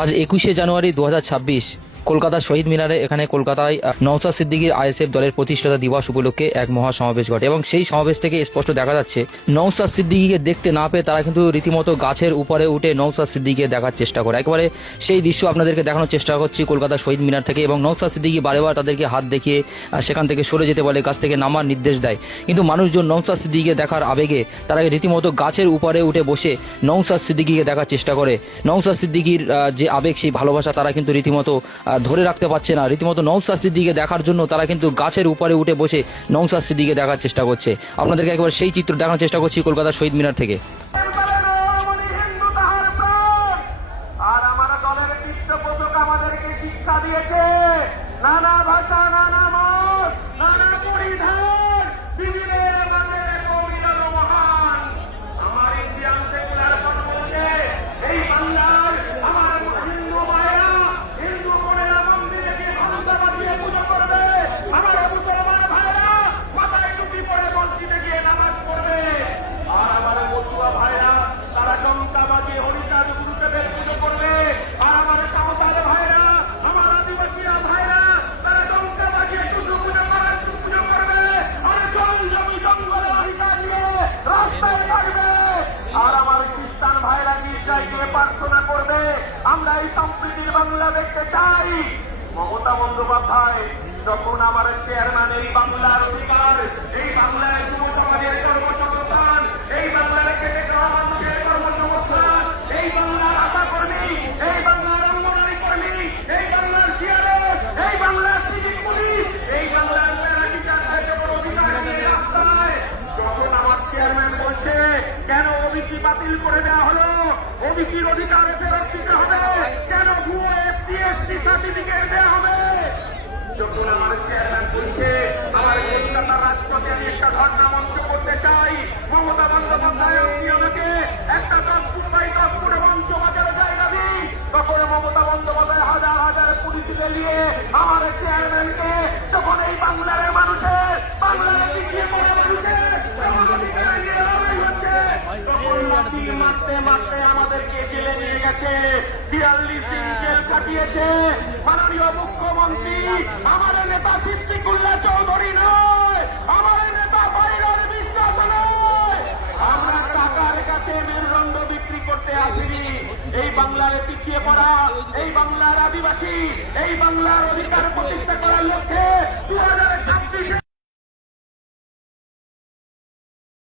আজ 21শে জানুয়ারি 2026 কলকাতার শহীদ মিনারে এখানে কলকাতায় নওশাদ সিদ্দিকীর আইএসএফ দলের প্রতিষ্ঠাতা দিবস উপলক্ষে এক মহা সমাবেশ ঘটে এবং সেই সমাবেশ থেকে স্পষ্ট দেখা যাচ্ছে নওশাদ সিদ্দিকীকে দেখতে না পেয়ে তারা কিন্তু রীতিমতো গাছের উপরে উঠে নওশাদ সিদ্দিকীকে দেখার চেষ্টা করে। একেবারে সেই দৃশ্য আপনাদেরকে দেখানোর চেষ্টা করছি কলকাতার শহীদ মিনার থেকে। এবং নওশাদ সিদ্দিকী বারেবার তাদেরকে হাত দেখিয়ে সেখান থেকে সরে যেতে বলে, গাছ থেকে নামার নির্দেশ দেয়, কিন্তু মানুষজন নওশাদ সিদ্দিকীকে দেখার আবেগে তারা রীতিমতো গাছের উপরে উঠে বসে নওশাদ সিদ্দিকীকে দেখার চেষ্টা করে। নওশাদ সিদ্দিকীর যে আবেগ, সেই ভালোবাসা তারা কিন্তু রীতিমতো ধরে রাখতে পারছে না। রীতিমতো নওশাদ সিদ্দিকীকে দেখার জন্য তারা কিন্তু গাছের উপরে উঠে বসে নওশাদ সিদ্দিকীকে দেখার চেষ্টা করছে। আপনাদেরকে একবার সেই চিত্র দেখানোর চেষ্টা করছি কলকাতার শহীদ মিনার থেকে। নানা ভাষা, নানা মত, নানা পরিধান, বিভিন্ন রঙের কবিতা মহান আমার ইন্ডিয়ান সেকুলার বলছে এই বাংলার আমার হিন্দু মায়েরা হিন্দু বোনেরা মন্দিরে গিয়ে ঘণ্টা বাজিয়ে পুজো করবে, আমার মুসলমান ভাইরা মাথায় টুপি পরে মসজিদে গিয়ে নামাজ পড়বে, আর আমার মতুয়া ভাইরা তারা ঘণ্টা বাজিয়ে হরিচাঁদ গুরুদেবের পুজো করবে, আর আমার সাঁওতাল ভাইরা আমার আদিবাসীরা ভাইরা আর আমার খ্রিস্টান ভাইরা গির্জায় গিয়ে প্রার্থনা করবে। আমরা এই সম্প্রীতির বাংলা দেখতে চাই। মমতা বন্দ্যোপাধ্যায় যখন আমার চেয়ারম্যান, এই বাংলার অধিকার, এই বাংলার যুব সমাজের কর্মসংস্থান, এই বাংলার খেটে খাওয়া মানুষের কর্মসংস্থান, এই বাংলার আশা কর্মী, এই বাংলার অঙ্গনারী কর্মী, এই বাংলার সিআরএস, এই বাংলার সিভিক পুলিশ, এই বাংলার চেয়ারম্যান বলছে কেন ওবিসি বাতিল করে দেওয়া হলো, ওবিসির অধিকারে ফেরত দিতে হবে, কেন ভুয়ো এসটি এসটি সার্টিফিকেট দেওয়া হবে, যখন আমার চেয়ারম্যান বলছে আমার কলকাতার রাজপথে আমি একটা ধর্ণা মঞ্চ করতে চাই, মমতা বন্দ্যোপাধ্যায় আপনি আমাকে একটা 10 ফুট বাই 10 ফুট মঞ্চ বাজারে জায়গা দিন, তখন মমতা বন্দ্যোপাধ্যায় হাজার হাজার পুলিশকে নিয়ে আমার চেয়ারম্যানকে যখন এই বাংলার মানুষের বাংলার পিছিয়ে পড়ে মারতে মারতে আমাদেরকে জেলে নিয়ে গেছে, 42 দিন জেল কাটিয়েছে মাননীয় মুখ্যমন্ত্রী। আমার নেতা সিদ্দিকুল্লাহ চৌধুরী নয়, আমার নেতা বাইরের বিশ্বাস নয়। আমরা টাকার কাছে মেরুদণ্ড বিক্রি করতে আসিনি। এই বাংলার পিছিয়ে পড়া, এই বাংলার আদিবাসী, এই বাংলার অধিকার প্রতিষ্ঠা করার লক্ষ্যে 2026